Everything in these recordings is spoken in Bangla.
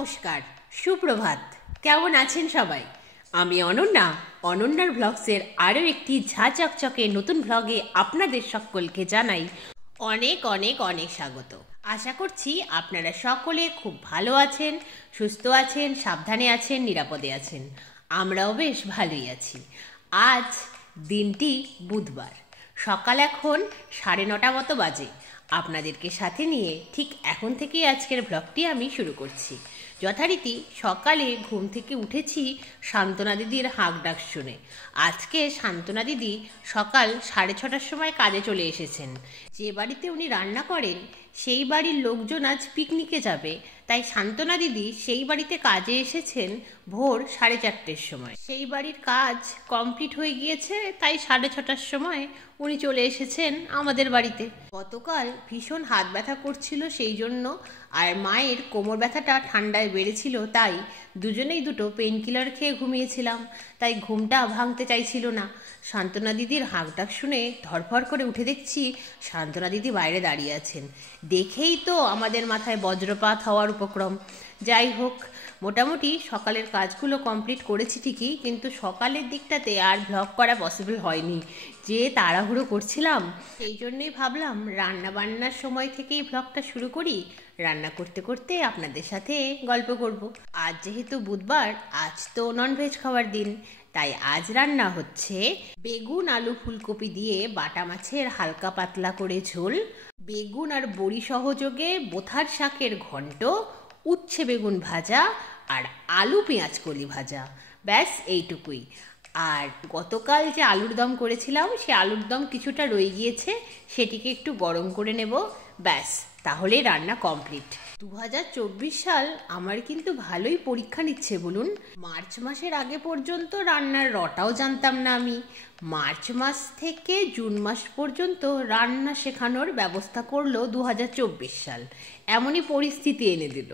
নমস্কার, সুপ্রভাত। কেমন আছেন সবাই? আমি অনন্যা, অনন্যার ব্লগসের আরও একটি ঝা চকচকে নতুন ব্লগে আপনাদের সকলকে জানাই অনেক অনেক অনেক স্বাগত। আশা করছি আপনারা সকলে খুব ভালো আছেন, সুস্থ আছেন, সাবধানে আছেন, নিরাপদে আছেন। আমরাও বেশ ভালোই আছি। আজ দিনটি বুধবার, সকাল এখন 9:30 মতো বাজে। আপনাদেরকে সাথে নিয়ে ঠিক এখন থেকেই আজকের ব্লগটি আমি শুরু করছি। যথারীতি সকালে ঘুম থেকে উঠেছি শান্তনা দিদির হাঁক ডাক শুনে। আজকে শান্তনা দিদি সকাল 6:30টার সময় কাজে চলে এসেছেন। যে বাড়িতে উনি রান্না করেন সেই বাড়ির লোকজন আজ পিকনিকে যাবে, তাই শান্তনা দিদি সেই বাড়িতে কাজে এসেছেন ভোর 4:30টার সময়। সেই বাড়ির কাজ কমপ্লিট হয়ে গিয়েছে, তাই 6:30টার সময় উনি চলে এসেছেন আমাদের বাড়িতে। গতকাল ভীষণ হাত ব্যথা করছিল সেই জন্য, আর মায়ের কোমর ব্যথাটা ঠান্ডায় বেড়েছিল, তাই দুজনেই দুটো পেন কিলার খেয়ে ঘুমিয়েছিলাম। তাই ঘুমটা ভাঙতে চাইছিল না। শান্তনা দিদির হাঁক ডাক শুনে ধরফর করে উঠে দেখছি শান্তনা দিদি বাইরে দাঁড়িয়ে আছেন। দেখেই তো আমাদের মাথায় বজ্রপাত হওয়ার উপক্রম। যাই হোক, মোটামুটি সকালের কাজগুলো কমপ্লিট করেছি ঠিকই, কিন্তু সকালের দিকটাতে আর ব্লগ করা পসিবল হয়নি। যে তাড়াহুড়ো করছিলাম, সেই জন্যই ভাবলাম রান্না বান্নার সময় থেকেই ব্লগটা শুরু করি। রান্না করতে করতে আপনাদের সাথে গল্প করব। আজ যেহেতু বুধবার, আজ তো ননভেজ খাওয়ার দিন, তাই আজ রান্না হচ্ছে বেগুন, আলু, ফুলকপি দিয়ে বাটা মাছের হালকা পাতলা করে ঝোল, বেগুন আর বড়ি সহযোগে বোথার শাকের ঘন্ট, উচ্ছে বেগুন ভাজা আর আলু পেঁয়াজ কলি ভাজা। ব্যাস এইটুকুই। আর গতকাল যে আলুর দম করেছিলাম, সে আলুর দম কিছুটা রয়ে গিয়েছে, সেটিকে একটু গরম করে নেব। ব্যাস, তাহলেই রান্না কমপ্লিট। 2024 সাল আমার কিন্তু ভালোই পরীক্ষা নিচ্ছে বলুন। মার্চ মাসের আগে পর্যন্ত রান্নার রটাও জানতাম না আমি। মার্চ মাস থেকে জুন মাস পর্যন্ত রান্না শেখানোর ব্যবস্থা করলো 2024 সাল। এমনই পরিস্থিতি এনে দিল।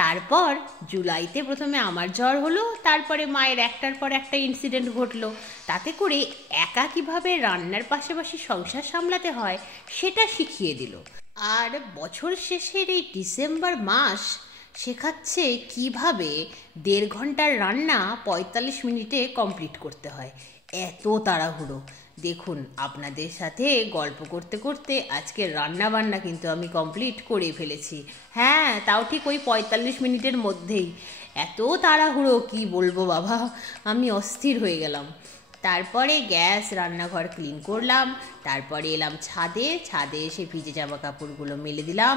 তারপর জুলাইতে প্রথমে আমার জ্বর হলো, তারপরে মায়ের একটার পর একটা ইনসিডেন্ট ঘটলো। তাতে করে একা কীভাবে রান্নার পাশাপাশি সংসার সামলাতে হয় সেটা শিখিয়ে দিল। আর বছর শেষের এই ডিসেম্বর মাস শেখাচ্ছে কিভাবে 1.5 ঘন্টার রান্না 45 মিনিটে কমপ্লিট করতে হয়। এত তাড়াহুড়ো! দেখুন, আপনাদের সাথে গল্প করতে করতে আজকে রান্না বান্না কিন্তু আমি কমপ্লিট করে ফেলেছি। হ্যাঁ, তাও ঠিক ওই 45 মিনিটের মধ্যেই। এত তাড়াহুড়ো কি বলবো বাবা, আমি অস্থির হয়ে গেলাম। তারপরে গ্যাস, রান্নাঘর ক্লিন করলাম। তারপরে এলাম ছাদে এসে ভিজে জামা কাপড়গুলো মেলে দিলাম।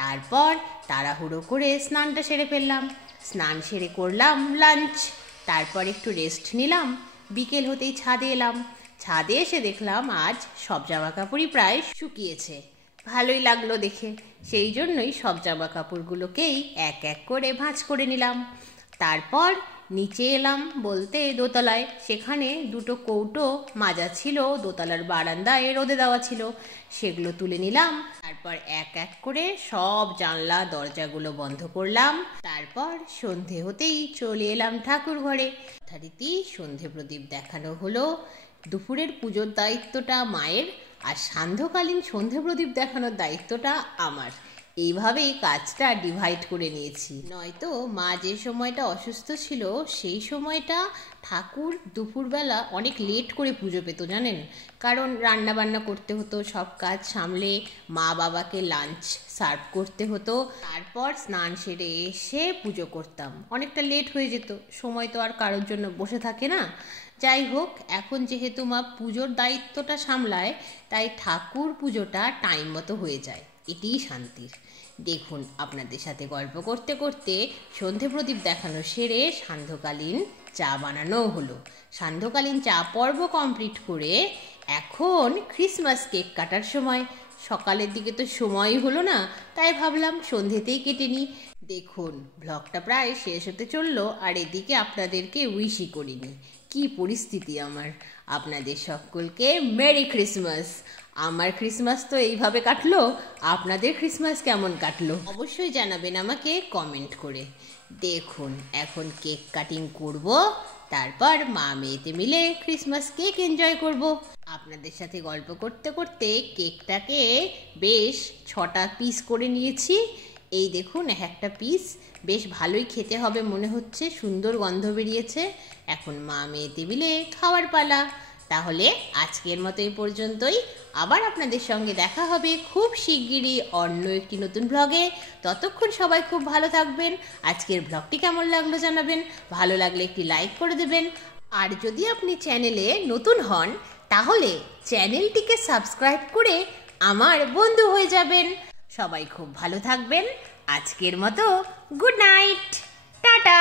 তারপর তাড়াহুড়ো করে স্নানটা সেরে ফেললাম। স্নান সেরে করলাম লাঞ্চ। তারপর একটু রেস্ট নিলাম। বিকেল হতেই ছাদে এলাম। ছাদে এসে দেখলাম আজ সব জামা কাপড়ই প্রায় শুকিয়েছে। ভালোই লাগলো দেখে। সেই জন্যই সব জামা কাপড়গুলোকেই এক এক করে ভাঁজ করে নিলাম। তারপর নিচে এলাম বলতে দোতলায়। সেখানে দুটো কৌটো মাজা ছিল, দোতলার বারান্দায় রোদে দেওয়া ছিল, সেগুলো তুলে নিলাম। তারপর এক এক করে সব জানলা দরজাগুলো বন্ধ করলাম। তারপর সন্ধে হতেই চলে এলাম ঠাকুর ঘরে। যথারীতি সন্ধে প্রদীপ দেখানো হলো। দুপুরের পুজোর দায়িত্বটা মায়ের, আর সান্ধ্যকালীন সন্ধে প্রদীপ দেখানোর দায়িত্বটা আমার। এইভাবেই কাজটা ডিভাইড করে নিয়েছি। নয়তো মা যে সময়টা অসুস্থ ছিল সেই সময়টা ঠাকুর দুপুরবেলা অনেক লেট করে পুজো পেত জানেন। কারণ রান্না বান্না করতে হতো, সব কাজ সামলে মা বাবাকে লাঞ্চ সার্ভ করতে হতো, তারপর স্নান সেরে এসে পুজো করতাম। অনেকটা লেট হয়ে যেত, সময় তো আর কারোর জন্য বসে থাকে না। যাই হোক, এখন যেহেতু মা পুজোর দায়িত্বটা সামলায়, তাই ঠাকুর পুজোটা টাইম মতো হয়ে যায়, এটিই শান্তির। দেখুন, আপনাদের সাথে গল্প করতে করতে সন্ধে প্রদীপ দেখানো সেরে সান্ধ্যকালীন চা বানানো হলো। সান্ধ্যকালীন চা পর্ব কমপ্লিট করে এখন ক্রিসমাস কেক কাটার সময়। সকালের দিকে তো সময়ই হলো না, তাই ভাবলাম সন্ধেতেই কেটে নিই। দেখুন, ব্লগটা প্রায় শেষ হতে চললো, আর এদিকে আপনাদেরকে উইশই করিনি। কি পরিস্থিতি আমার! আপনাদের সকলকে মেরি ক্রিসমাস। আমার ক্রিসমাস তো এইভাবে কাটলো, আপনাদের ক্রিসমাস কেমন কাটলো অবশ্যই জানাবেন আমাকে কমেন্ট করে। দেখুন, এখন কেক কাটিং করব, তারপর মা মেয়েতে মিলে ক্রিসমাস কেক এনজয় করব। আপনাদের সাথে গল্প করতে করতে কেকটাকে বেশ 6টা পিস করে নিয়েছি। এই দেখুন একটা পিস বেশ ভালোই খেতে হবে মনে হচ্ছে, সুন্দর গন্ধ বেরিয়েছে। এখন মা মেয়ে টেবিলে খাওয়ার পালা। তাহলে আজকের মতো এই পর্যন্তই। আবার আপনাদের সঙ্গে দেখা হবে খুব শিগগিরই অন্য একটি নতুন ব্লগে। ততক্ষণ সবাই খুব ভালো থাকবেন। আজকের ব্লগটি কেমন লাগলো জানাবেন, ভালো লাগলে একটি লাইক করে দেবেন। আর যদি আপনি চ্যানেলে নতুন হন তাহলে চ্যানেলটিকে সাবস্ক্রাইব করে আমার বন্ধু হয়ে যাবেন। সবাই খুব ভালো থাকবেন। আজকের মতো গুড নাইট, টাটা।